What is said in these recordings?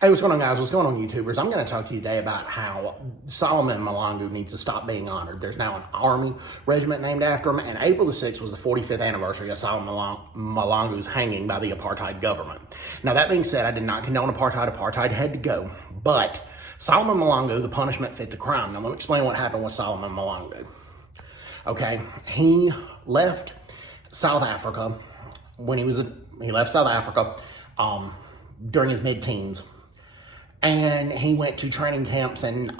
Hey, what's going on, guys? What's going on, YouTubers? I'm going to talk to you today about how Solomon Mahlangu needs to stop being honored. There's now an army regiment named after him, and April the 6th was the 45th anniversary of Solomon Mahlangu's hanging by the apartheid government. Now, that being said, I did not condone apartheid. Apartheid had to go. But Solomon Mahlangu, the punishment fit the crime. Now, let me explain what happened with Solomon Mahlangu. Okay, he left South Africa when he left South Africa during his mid-teens. And he went to training camps in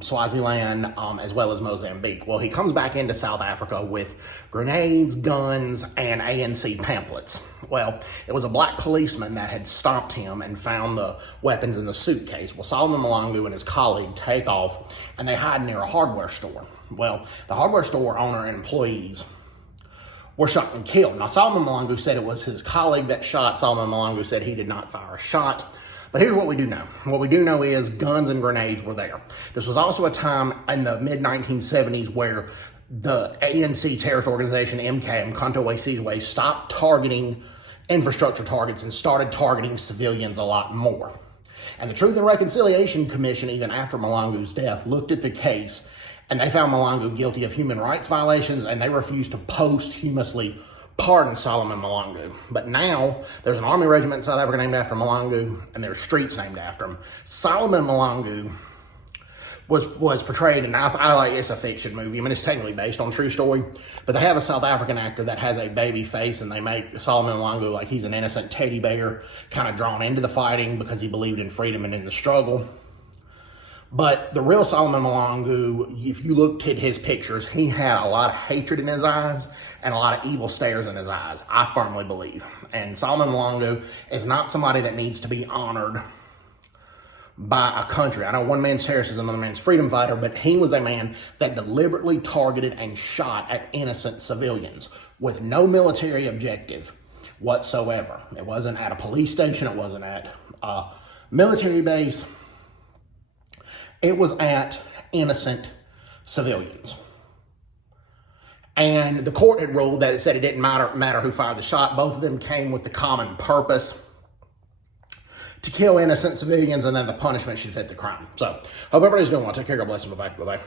Swaziland as well as Mozambique. Well, he comes back into South Africa with grenades, guns, and ANC pamphlets. Well, it was a black policeman that had stopped him and found the weapons in the suitcase. Well, Solomon Mahlangu and his colleague take off, and they hide near a hardware store. Well, the hardware store owner and employees were shot and killed. Now, Solomon Mahlangu said it was his colleague that shot. Solomon Mahlangu said he did not fire a shot. But here's what we do know. What we do know is guns and grenades were there. This was also a time in the mid-1970s where the ANC terrorist organization, MK, Mkhonto we Sizwe, stopped targeting infrastructure targets and started targeting civilians a lot more. And the Truth and Reconciliation Commission, even after Mahlangu's death, looked at the case and they found Mahlangu guilty of human rights violations, and they refused to posthumously pardon Solomon Mahlangu. But now there's an army regiment in South Africa named after Mahlangu, and there's streets named after him. Solomon Mahlangu was portrayed, and I like, it's a fiction movie. I mean, it's technically based on a true story, but they have a South African actor that has a baby face, and they make Solomon Mahlangu like he's an innocent teddy bear, kind of drawn into the fighting because he believed in freedom and in the struggle. But the real Solomon Mahlangu, if you looked at his pictures, he had a lot of hatred in his eyes and a lot of evil stares in his eyes, I firmly believe. And Solomon Mahlangu is not somebody that needs to be honored by a country. I know one man's terrorist is another man's freedom fighter, but he was a man that deliberately targeted and shot at innocent civilians with no military objective whatsoever. It wasn't at a police station. It wasn't at a military base. It was at innocent civilians. And the court had ruled that it said it didn't matter who fired the shot. Both of them came with the common purpose to kill innocent civilians, and then the punishment should fit the crime. So, hope everybody's doing well. Take care. God bless you. Bye-bye. Bye-bye.